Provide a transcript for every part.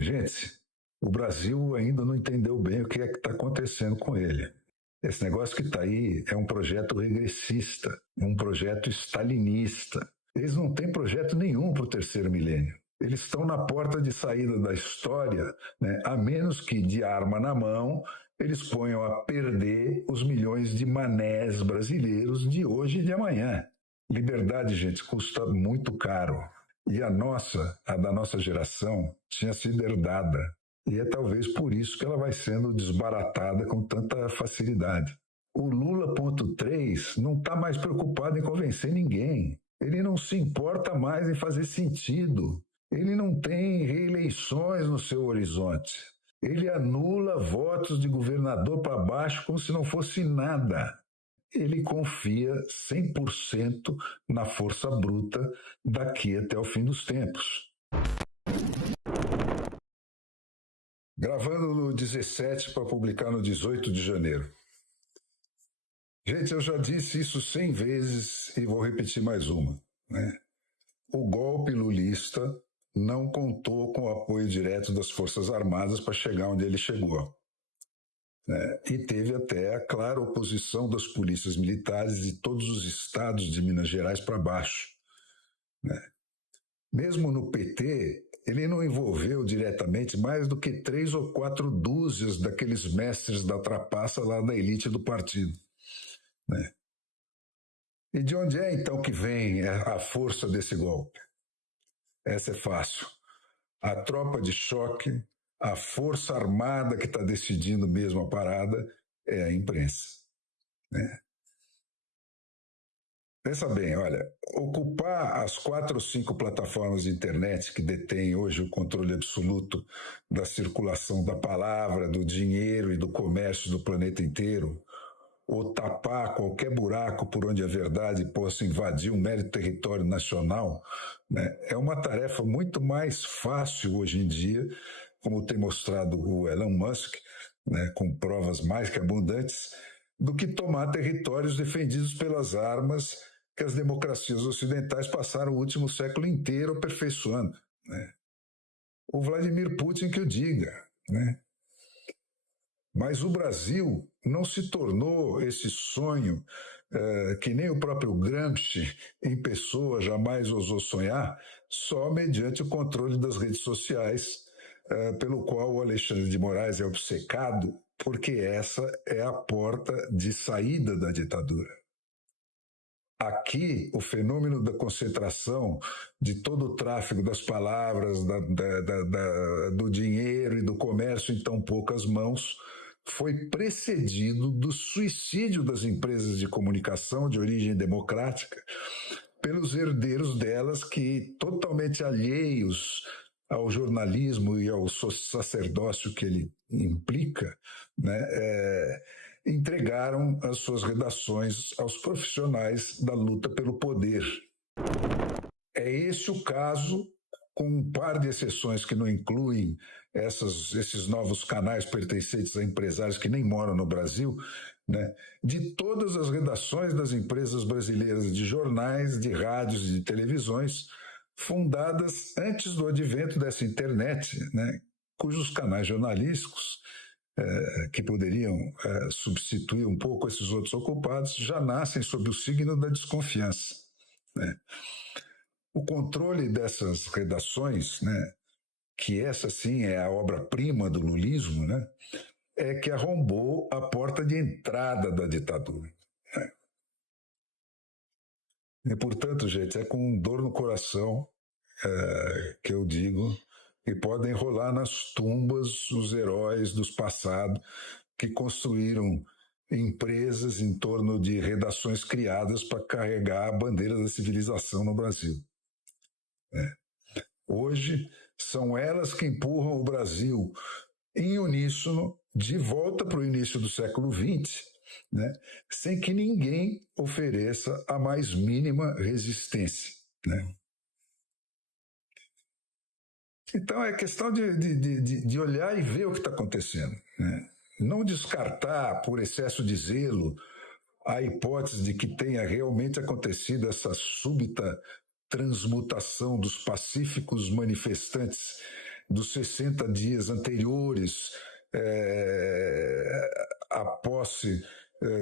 Gente, o Brasil ainda não entendeu bem o que é que está acontecendo com ele. Esse negócio que está aí é um projeto regressista, um projeto stalinista. Eles não têm projeto nenhum para o terceiro milênio. Eles estão na porta de saída da história, né? A menos que, de arma na mão, eles ponham a perder os milhões de manés brasileiros de hoje e de amanhã. Liberdade, gente, custa muito caro. E a da nossa geração, tinha sido herdada. E é talvez por isso que ela vai sendo desbaratada com tanta facilidade. O Lula.3 não está mais preocupado em convencer ninguém. Ele não se importa mais em fazer sentido. Ele não tem reeleições no seu horizonte. Ele anula votos de governador para baixo como se não fosse nada. Ele confia 100% na força bruta daqui até o fim dos tempos. Gravando no 17 para publicar no 18 de janeiro. Gente, eu já disse isso 100 vezes e vou repetir mais uma, né? O golpe lulista não contou com o apoio direto das Forças Armadas para chegar onde ele chegou. E teve até a clara oposição das polícias militares de todos os estados de Minas Gerais para baixo. Mesmo no PT, ele não envolveu diretamente mais do que 3 ou 4 dúzias daqueles mestres da trapaça lá da elite do partido. E de onde é então que vem a força desse golpe? Essa é fácil. A tropa de choque, a força armada que está decidindo mesmo a parada é a imprensa. Pensa bem, olha, ocupar as 4 ou 5 plataformas de internet que detêm hoje o controle absoluto da circulação da palavra, do dinheiro e do comércio do planeta inteiro, ou tapar qualquer buraco por onde a verdade possa invadir um mero território nacional, é uma tarefa muito mais fácil hoje em dia, como tem mostrado o Elon Musk, com provas mais que abundantes, do que tomar territórios defendidos pelas armas que as democracias ocidentais passaram o último século inteiro aperfeiçoando. O Vladimir Putin que o diga. Mas o Brasil não se tornou esse sonho que nem o próprio Gramsci, em pessoa, jamais ousou sonhar, só mediante o controle das redes sociais, pelo qual o Alexandre de Moraes é obcecado, porque essa é a porta de saída da ditadura. Aqui, o fenômeno da concentração de todo o tráfego das palavras, do dinheiro e do comércio em tão poucas mãos foi precedido do suicídio das empresas de comunicação de origem democrática pelos herdeiros delas que, totalmente alheios ao jornalismo e ao sacerdócio que ele implica, entregaram as suas redações aos profissionais da luta pelo poder. É esse o caso, com um par de exceções que não incluem esses novos canais pertencentes a empresários que nem moram no Brasil, de todas as redações das empresas brasileiras de jornais, de rádios e de televisões, fundadas antes do advento dessa internet, cujos canais jornalísticos que poderiam substituir um pouco esses outros ocupados, já nascem sob o signo da desconfiança. O controle dessas redações, que essa sim é a obra-prima do lulismo, é que arrombou a porta de entrada da ditadura. E, portanto, gente, é com dor no coração que eu digo que podem rolar nas tumbas os heróis dos passados que construíram empresas em torno de redações criadas para carregar a bandeira da civilização no Brasil. Hoje, são elas que empurram o Brasil em uníssono de volta para o início do século XX, sem que ninguém ofereça a mais mínima resistência. Então, é questão de olhar e ver o que está acontecendo. Não descartar, por excesso de zelo, a hipótese de que tenha realmente acontecido essa súbita transmutação dos pacíficos manifestantes dos 60 dias anteriores à posse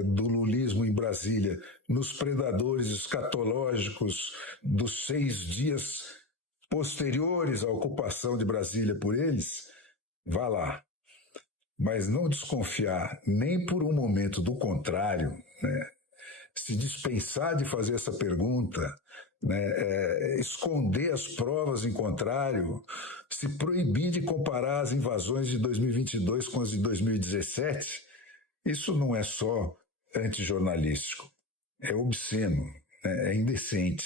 do lulismo em Brasília, nos predadores escatológicos dos 6 dias posteriores à ocupação de Brasília por eles, vá lá. Mas não desconfiar nem por um momento do contrário, né? Se dispensar de fazer essa pergunta, né? Esconder as provas em contrário, se proibir de comparar as invasões de 2022 com as de 2017, isso não é só antijornalístico, é obsceno, né? É indecente.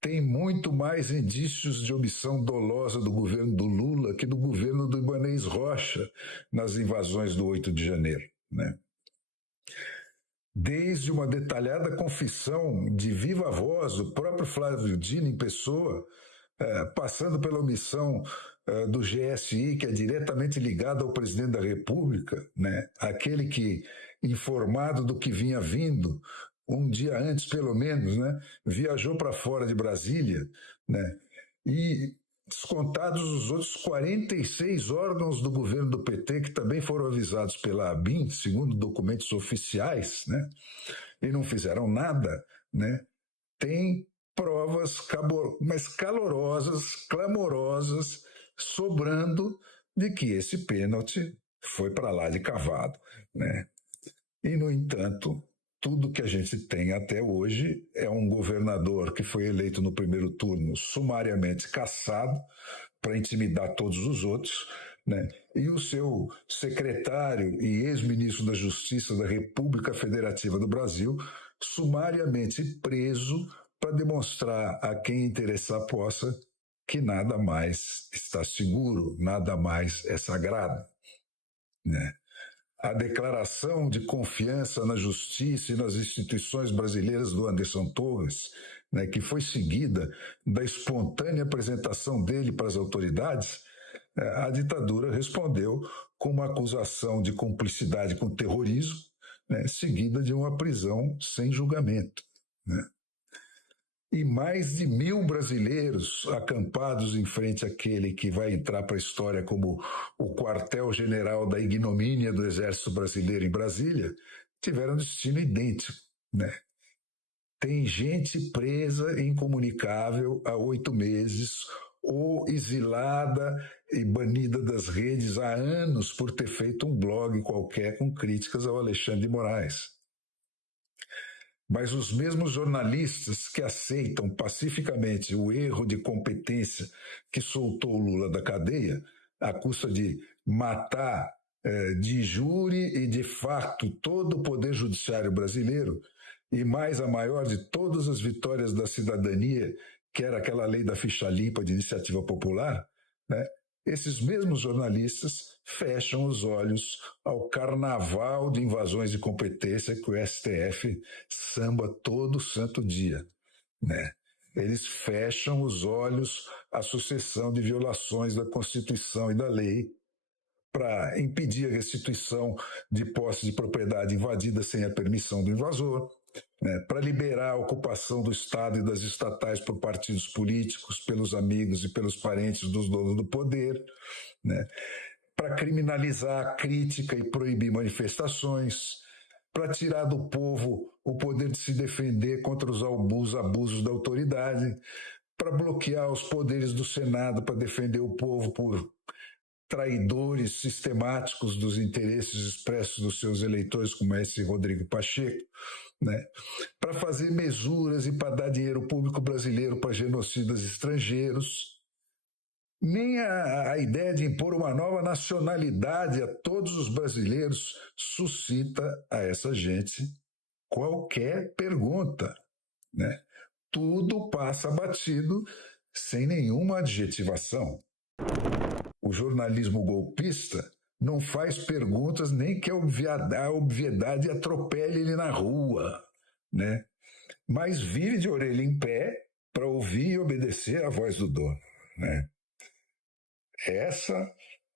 Tem muito mais indícios de omissão dolosa do governo do Lula que do governo do Ibanez Rocha nas invasões do 8 de janeiro, né? Desde uma detalhada confissão de viva voz do próprio Flávio Dino em pessoa, passando pela omissão do GSI, que é diretamente ligado ao presidente da República, né? Aquele que, informado do que vinha vindo, um dia antes pelo menos, né? Viajou para fora de Brasília, né? E descontados os outros 46 órgãos do governo do PT que também foram avisados pela ABIN, segundo documentos oficiais, né? E não fizeram nada, né? Tem provas mas calorosas, clamorosas, sobrando de que esse pênalti foi para lá de cavado, né? E, no entanto, tudo que a gente tem até hoje é um governador que foi eleito no primeiro turno sumariamente cassado para intimidar todos os outros, né? E o seu secretário e ex-ministro da Justiça da República Federativa do Brasil sumariamente preso para demonstrar a quem interessar possa que nada mais está seguro, nada mais é sagrado, né? A declaração de confiança na justiça e nas instituições brasileiras do Anderson Torres, né, que foi seguida da espontânea apresentação dele para as autoridades, a ditadura respondeu com uma acusação de cumplicidade com o terrorismo, né, seguida de uma prisão sem julgamento, né? E mais de 1.000 brasileiros acampados em frente àquele que vai entrar para a história como o quartel-general da ignomínia do Exército Brasileiro em Brasília, tiveram destino idêntico, né? Tem gente presa e incomunicável há 8 meses ou exilada e banida das redes há anos por ter feito um blog qualquer com críticas ao Alexandre de Moraes. Mas os mesmos jornalistas que aceitam pacificamente o erro de competência que soltou Lula da cadeia, à custa de matar de jure e de facto todo o poder judiciário brasileiro, e mais a maior de todas as vitórias da cidadania, que era aquela lei da ficha limpa de iniciativa popular, né? Esses mesmos jornalistas fecham os olhos ao carnaval de invasões de competência que o STF samba todo santo dia, né? Eles fecham os olhos à sucessão de violações da Constituição e da lei para impedir a restituição de posse de propriedade invadida sem a permissão do invasor, né, para liberar a ocupação do Estado e das estatais por partidos políticos, pelos amigos e pelos parentes dos donos do poder, né, para criminalizar a crítica e proibir manifestações, para tirar do povo o poder de se defender contra os abusos da autoridade, para bloquear os poderes do Senado para defender o povo por traidores sistemáticos dos interesses expressos dos seus eleitores, como esse Rodrigo Pacheco, né? Para fazer mesuras e para dar dinheiro público brasileiro para genocidas estrangeiros. Nem a ideia de impor uma nova nacionalidade a todos os brasileiros suscita a essa gente qualquer pergunta, né? Tudo passa batido sem nenhuma adjetivação. O jornalismo golpista não faz perguntas nem que a obviedade atropele ele na rua, né? Mas vive de orelha em pé para ouvir e obedecer à voz do dono, né?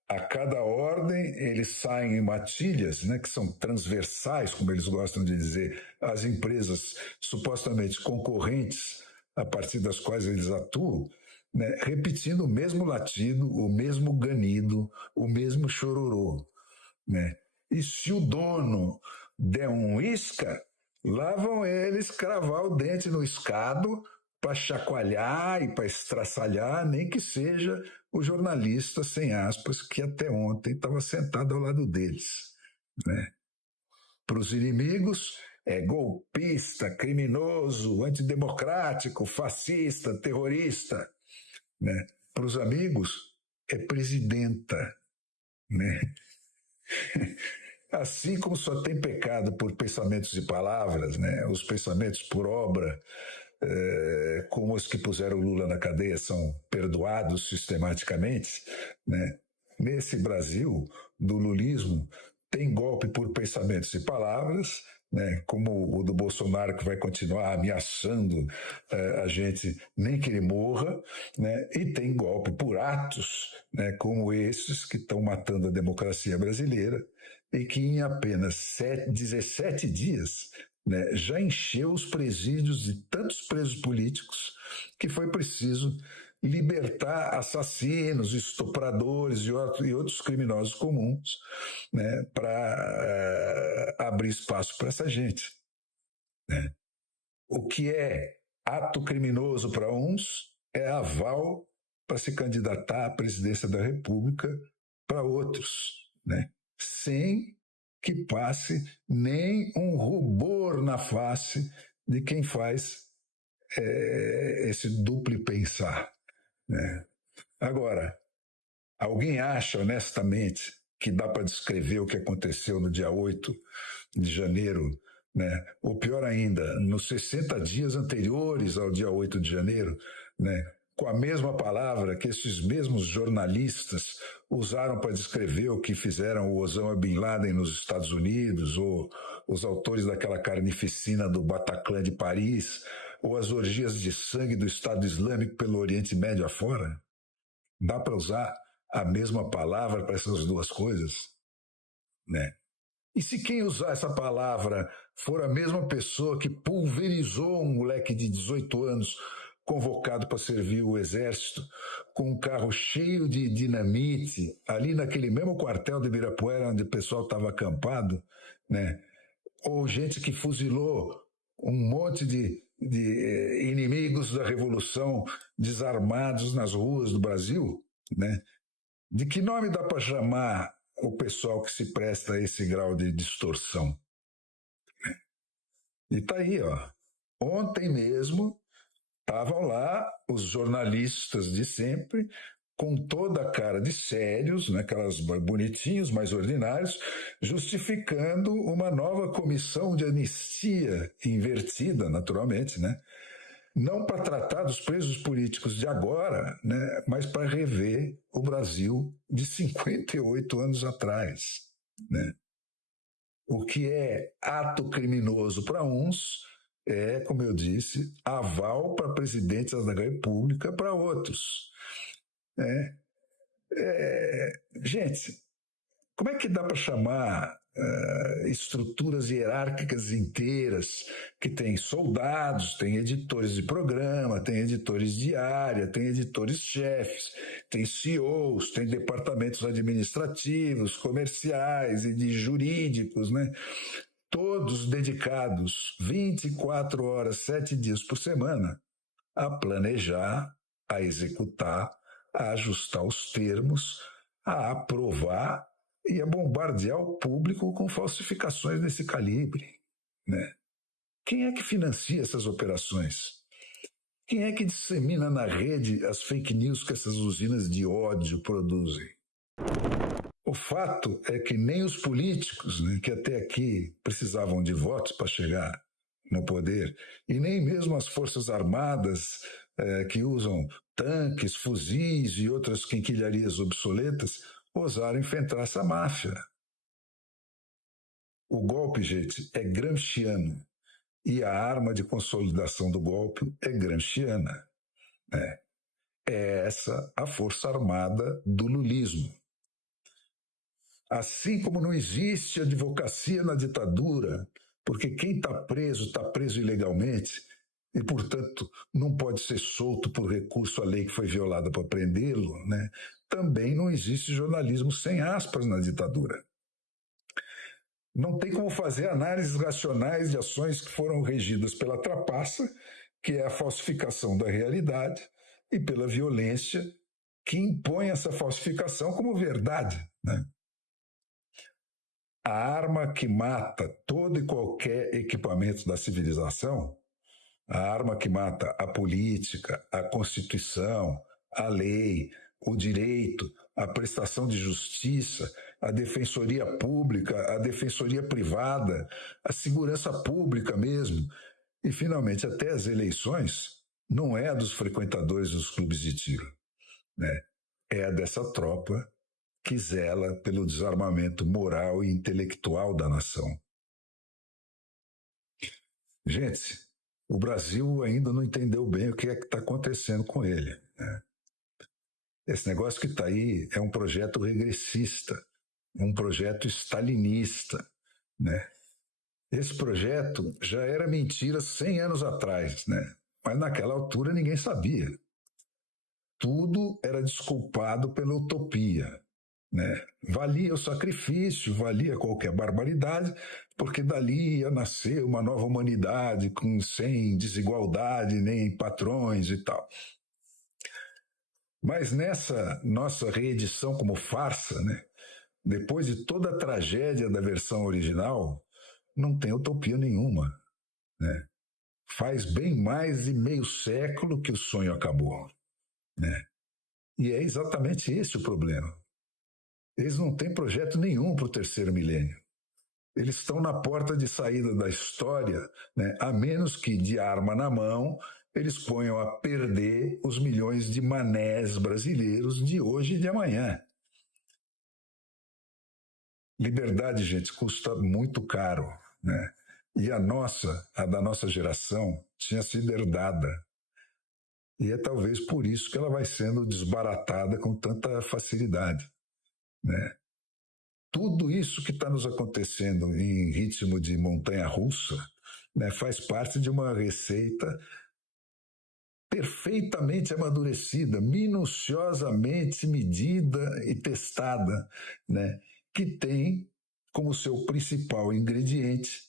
A cada ordem, eles saem em matilhas, né, que são transversais, como eles gostam de dizer, às empresas supostamente concorrentes a partir das quais eles atuam, né, repetindo o mesmo latido, o mesmo ganido, o mesmo chororô, né? E se o dono der um isca, lá vão eles cravar o dente no escado para chacoalhar e para estraçalhar, nem que seja o jornalista, sem aspas, que até ontem estava sentado ao lado deles, né? Para os inimigos, é golpista, criminoso, antidemocrático, fascista, terrorista, né? Para os amigos, é presidenta, né? Assim como só tem pecado por pensamentos e palavras, né? Os pensamentos por obra, como os que puseram Lula na cadeia, são perdoados sistematicamente, né? Nesse Brasil do lulismo, tem golpe por pensamentos e palavras, né, como o do Bolsonaro, que vai continuar ameaçando a gente, nem que ele morra, né, e tem golpe por atos, né, como esses que estão matando a democracia brasileira e que em apenas 17 dias, né, já encheu os presídios de tantos presos políticos que foi preciso libertar assassinos, estupradores e outros criminosos comuns, né, para abrir espaço para essa gente, né? O que é ato criminoso para uns é aval para se candidatar à presidência da República para outros, né? Sem que passe nem um rubor na face de quem faz esse duplo pensar, né? Agora, alguém acha honestamente que dá para descrever o que aconteceu no dia 8 de janeiro, né? Ou pior ainda, nos 60 dias anteriores ao dia 8 de janeiro, né? Com a mesma palavra que esses mesmos jornalistas usaram para descrever o que fizeram o Osama Bin Laden nos Estados Unidos, ou os autores daquela carnificina do Bataclan de Paris, ou as orgias de sangue do Estado Islâmico pelo Oriente Médio afora? Dá para usar a mesma palavra para essas duas coisas, né? E se quem usar essa palavra for a mesma pessoa que pulverizou um moleque de 18 anos convocado para servir o exército com um carro cheio de dinamite ali naquele mesmo quartel de Ibirapuera onde o pessoal estava acampado, né? Ou gente que fuzilou um monte de inimigos da Revolução desarmados nas ruas do Brasil, né? De que nome dá para chamar o pessoal que se presta a esse grau de distorção? E tá aí, ó. Ontem mesmo estavam lá os jornalistas de sempre, com toda a cara de sérios, né, aquelas bonitinhos, mais ordinários, justificando uma nova comissão de anistia invertida, naturalmente, né? Não para tratar dos presos políticos de agora, né, mas para rever o Brasil de 58 anos atrás, né? O que é ato criminoso para uns é, como eu disse, aval para presidentes da República para outros, né? Gente, como é que dá para chamar estruturas hierárquicas inteiras que tem soldados, tem editores de programa, tem editores de área, tem editores-chefes, tem CEOs, tem departamentos administrativos, comerciais e de jurídicos, né? Todos dedicados 24 horas, 7 dias por semana a planejar, a executar, a ajustar os termos, a aprovar e a bombardear o público com falsificações desse calibre, né? Quem é que financia essas operações? Quem é que dissemina na rede as fake news que essas usinas de ódio produzem? O fato é que nem os políticos, né, que até aqui precisavam de votos para chegar no poder, e nem mesmo as forças armadas que usam tanques, fuzis e outras quinquilharias obsoletas, ousaram enfrentar essa máfia. O golpe, gente, é gramsciano, e a arma de consolidação do golpe é gramsciana, né? É essa a força armada do lulismo. Assim como não existe advocacia na ditadura, porque quem está preso ilegalmente, e, portanto, não pode ser solto por recurso à lei que foi violada para prendê-lo, né? Também não existe jornalismo sem aspas na ditadura. Não tem como fazer análises racionais de ações que foram regidas pela trapaça, que é a falsificação da realidade, e pela violência, que impõe essa falsificação como verdade, né? A arma que mata todo e qualquer equipamento da civilização, a arma que mata a política, a Constituição, a lei, o direito, a prestação de justiça, a defensoria pública, a defensoria privada, a segurança pública mesmo, e finalmente até as eleições, não é a dos frequentadores dos clubes de tiro, né? É a dessa tropa que zela pelo desarmamento moral e intelectual da nação. Gente, o Brasil ainda não entendeu bem o que é que está acontecendo com ele, né? Esse negócio que está aí é um projeto regressista, um projeto stalinista, né? Esse projeto já era mentira 100 anos atrás, né? Mas naquela altura ninguém sabia. Tudo era desculpado pela utopia, né? Valia o sacrifício, valia qualquer barbaridade, porque dali ia nascer uma nova humanidade sem desigualdade nem patrões e tal. Mas nessa nossa reedição como farsa, né, depois de toda a tragédia da versão original, não tem utopia nenhuma, né? Faz bem mais de meio século que o sonho acabou, né? E é exatamente esse o problema. Eles não têm projeto nenhum para o terceiro milênio. Eles estão na porta de saída da história, né? A menos que, de arma na mão, eles ponham a perder os milhões de manés brasileiros de hoje e de amanhã. Liberdade, gente, custa muito caro, né? E a da nossa geração, tinha sido herdada. E é talvez por isso que ela vai sendo desbaratada com tanta facilidade, né? Tudo isso que está nos acontecendo em ritmo de montanha-russa, né, faz parte de uma receita perfeitamente amadurecida, minuciosamente medida e testada, né, que tem como seu principal ingrediente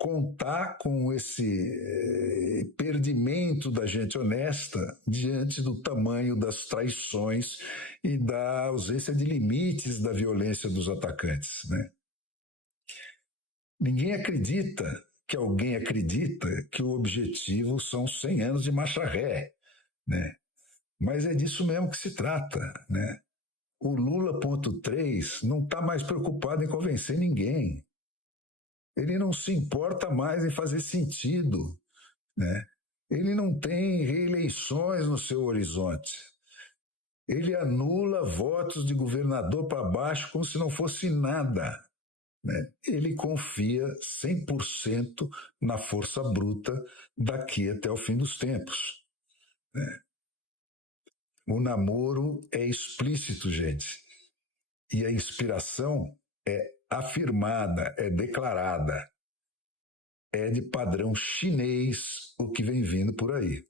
contar com esse perdimento da gente honesta diante do tamanho das traições e da ausência de limites da violência dos atacantes, né? Ninguém acredita que alguém acredita que o objetivo são 100 anos de marcha ré, né? Mas é disso mesmo que se trata, né? O Lula.3 não está mais preocupado em convencer ninguém. Ele não se importa mais em fazer sentido, né? Ele não tem reeleições no seu horizonte. Ele anula votos de governador para baixo como se não fosse nada, né? Ele confia 100% na força bruta daqui até o fim dos tempos, né? O namoro é explícito, gente. E a inspiração é afirmada, é declarada. É de padrão chinês o que vem vindo por aí.